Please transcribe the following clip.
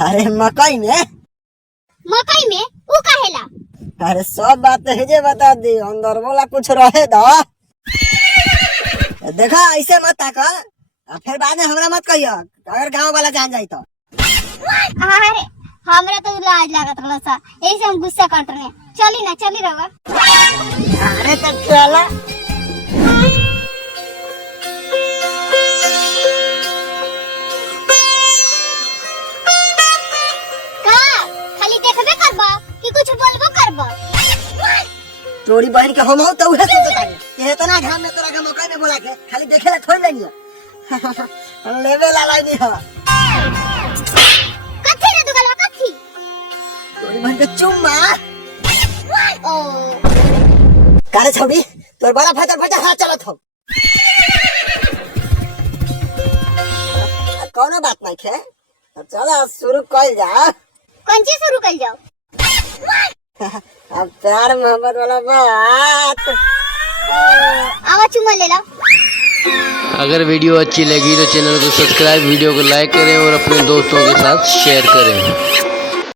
अरे मकई में वो कहेला। अरे सब बात है बता दी, अंदर बोला कुछ रहे दो। देखा ऐसे मत ताका, फिर बाद में हमरा मत कहियो अगर गांव वाला जान जाई तो। अरे हमरा तो लाज लागत रहला सा, यही से हम गुस्सा कर रहे। चली रवा। अरे तो चला। खाली देखबे करबा कि कुछ बोलबो करबा? तोरी बहन के हम हो तो उहे सोचत आगे कि इतना घाम में तोरा के मकई में बोला के खाली देखे ला थोड़ी लेनी है। लेवे ला लाइनी है। कथी रे दुगलवा कथी? तोरी बहन के चुम्मा। ओ कारे छौड़ी तोर बड़ा फटर हाथ चलत हो। कोनो बात नहीं है, चलो शुरू कर जा। कौन चीज शुरू कर जाओ? अब प्यार मोहब्बत वाला बात। आवा चुम्मा ले लो। अगर वीडियो अच्छी लगी तो चैनल को सब्सक्राइब, वीडियो को लाइक करें और अपने दोस्तों के साथ शेयर करें।